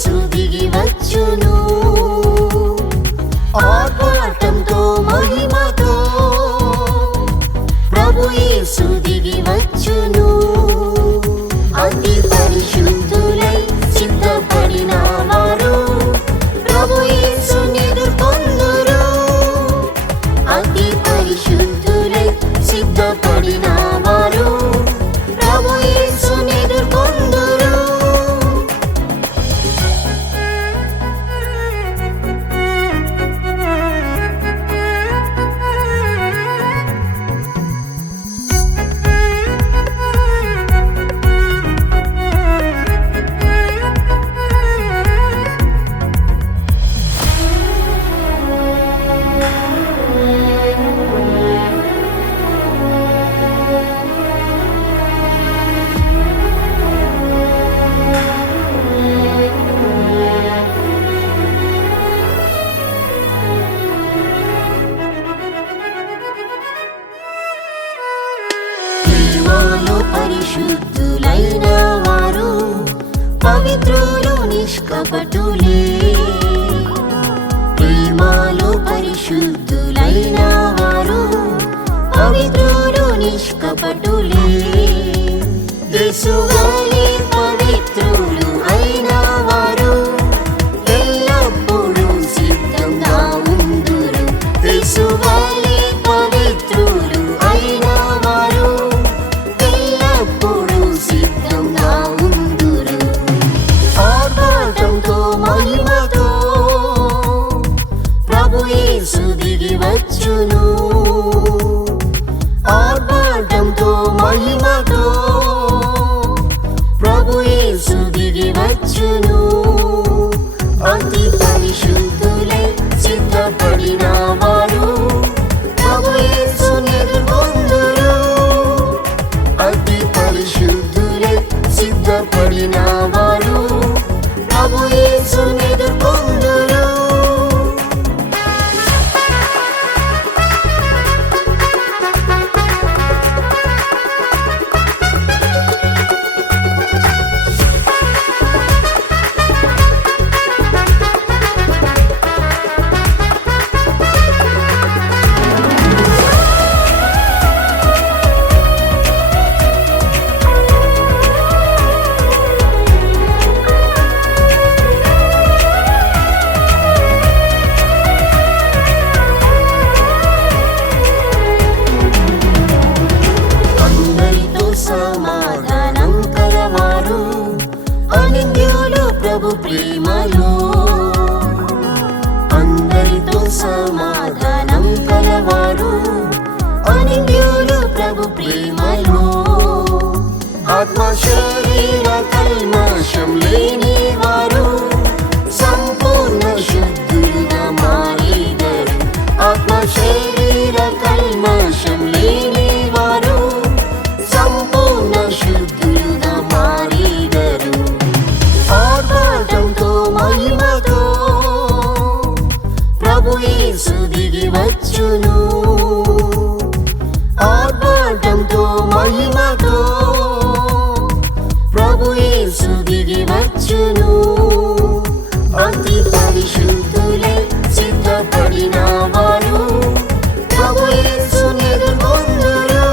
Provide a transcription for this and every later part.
యేసు దిగి వచ్చును ఆర్భాటంతో మహిమతో ప్రభు యేసు దిగి వచ్చును అతి పరిశుద్ధులై సిద్ధపడిన వారు ప్రభు యేసుని ఎదుర్కొందురు అతి పరిశుద్ధులై సిద్ధపడిన వారు ప్రభు యేసుని ఎదుర్కొందురు పరిశుద్ధులైన వారు పవిత్రులు నిష్కపటులే ప్రేమలో పరిశుద్ధులైన వారు పవిత్రులు నిష్కపటులే యేసువలే పవిత్రులు అయిన వారు ఎల్లప్పుడూ సిద్ధంగా ఉందురు యేసువలే పవిత్రులు అయిన వారు ఎల్లప్పుడూ సిద్ధంగా ఉందురు ఆర్భాటంతో మహిమతో ప్రభు యేసు దిగి వచ్చును ఆర్భాటంతో మహిమతో ప్రభు యేసు దిగి వచ్చును అతి పరిశుద్ధులై సిద్ధపడిన వారు ప్రభు యేసుని ఎదుర్కొందురు అతి పరిశుద్ధులై సిద్ధపడిన వారు ప్రభు యేసుని ఎదుర్కొందురు సమాధానం కలవారు అనింద్యులు ప్రభు ప్రేమలో అందరితో సమాధానం కలవారు అనింద్యులు ప్రభు ప్రేమలో ఆత్మ శరీర కల్మషం లేని వారు సంపూర్ణ శుద్ధులుగా మారేదరు ఆత్మ శరీర కల్మషం లేని వారు సంపూర్ణ శుద్ధులుగా మారేదరు ఆర్భాటంతో మహిమతో ప్రభు యేసు దిగి వచ్చును ఆర్భాటంతో మహిమతో ప్రభు యేసు దిగి వచ్చును అతి పరిశుద్ధులై సిద్ధపడిన వారు ప్రభు యేసుని ఎదుర్కొందురు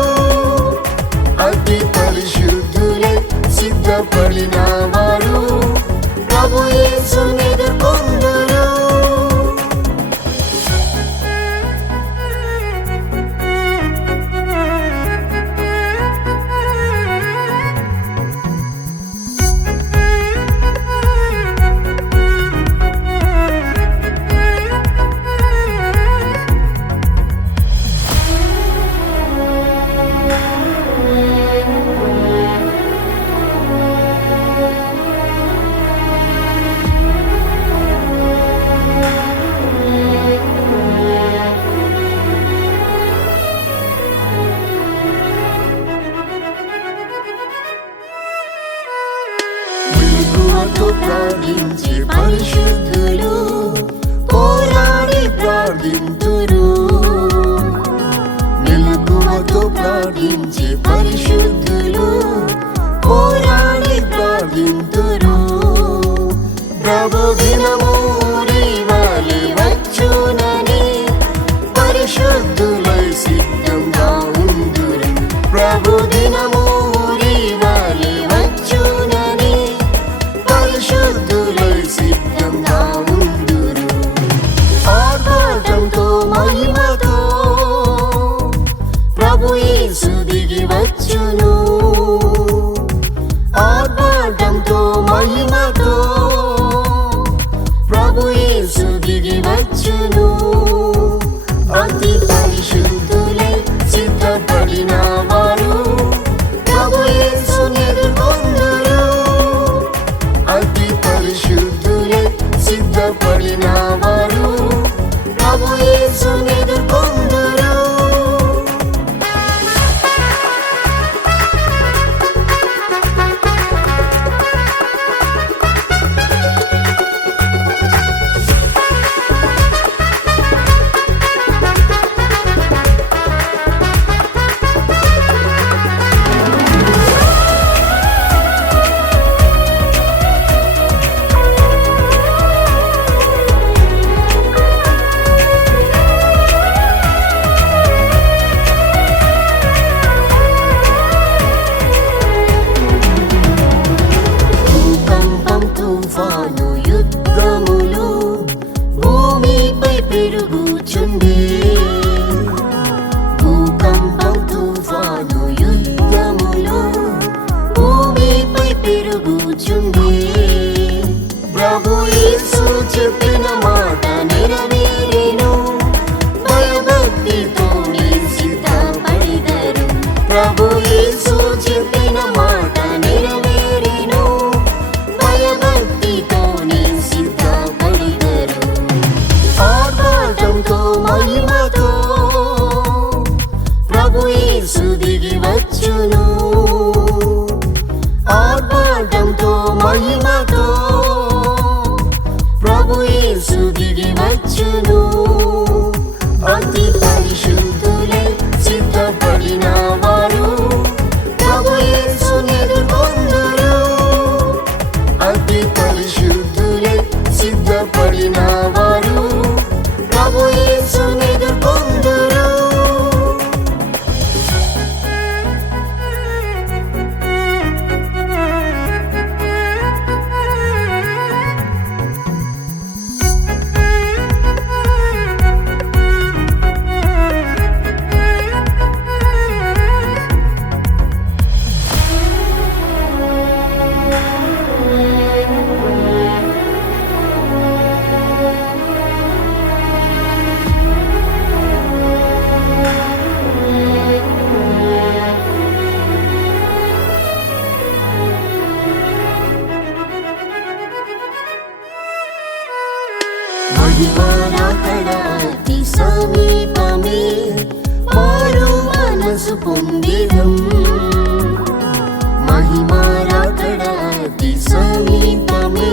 అతి పరిశుద్ధులై సిద్ధపడిన వారు ప్రభు యేసుని ఎదుర్కొందురు ప్రభు దినము ఊరివలె వచ్చునని పరిశుద్ధులై సిద్ధంగా ఉందురు. ప్రభు దినము ఊరివలె వచ్చునని పరిశుద్ధులై సిద్ధంగా ఉందురు. ఆర్భాటంతో మహిమతో ప్రభు యేసు దిగి వచ్చును. ఆర్భాటంతో మహిమతో ప్రభు యేసు దిగి వచ్చును. అతి పరిశుద్ధులై సిద్ధపడిన వారు ప్రభు యేసుని ఎదుర్కొందురు. అతి పరిశుద్ధులై సిద్ధపడిన వారు ప్రభు యేసుని ఎదుర్కొందురు. తుఫాను యుద్ధములు భూమిపై పెరుగుచుండే. భూకంపం తుఫాను యుద్ధములు భూమిపై పెరుగుచుండే. ప్రభు యేసు చెప్పిన మాట నెరవేరెను. భయభక్తితోనే సిద్ధపడిదరు. ప్రభు యేసు చెప్పిన మాట నెరవేరెను. భయభక్తితోనే సిద్ధపడిదరు. ఆర్భాటంతో మహిమతో ప్రభు యేసు దిగి వచ్చును. ఆర్భాటంతో మహిమతో ప్రభు యేసు దిగి వచ్చును. అతి పరిశుద్ధులై సిద్ధపడిన వారు ప్రభు యేసుని ఎదుర్కొందురు. అతి పరిశుద్ధులై సిద్ధపడిన వారు ప్రభు యేసుని ఎదుర్కొందురు. మహిమరాకడ అతి సమీపమే మారు మనసు పొందేదం. మహిమరాకడ అతి సమీపమే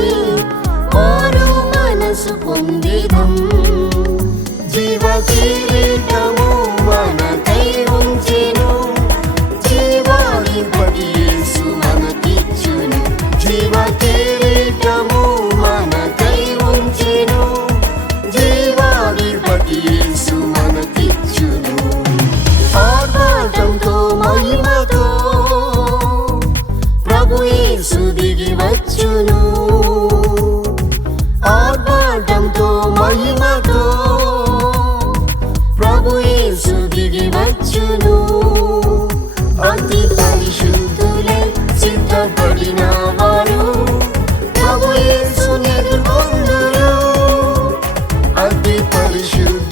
మారు మనసు పొందేదం. జీవ కిరీటము మనకై ఉంచెను. జీవాధిపతి యేసు మనకిచ్చును. జీవ కిరీటము మనకై ఉంచెను. జీవాధిపతి యేసు మనకిచ్చును. ఆర్భాటంతో మహిమతో ప్రభు యేసు దిగి వచ్చును. ఆర్భాటంతో మహిమతో ప్రభు యేసు దిగి వచ్చును. అతి పరిశుద్ధులై సిద్ధపడిన వారు ప్రభు యేసుని ఎదుర్కొందురు. అతి పరిశుద్ధ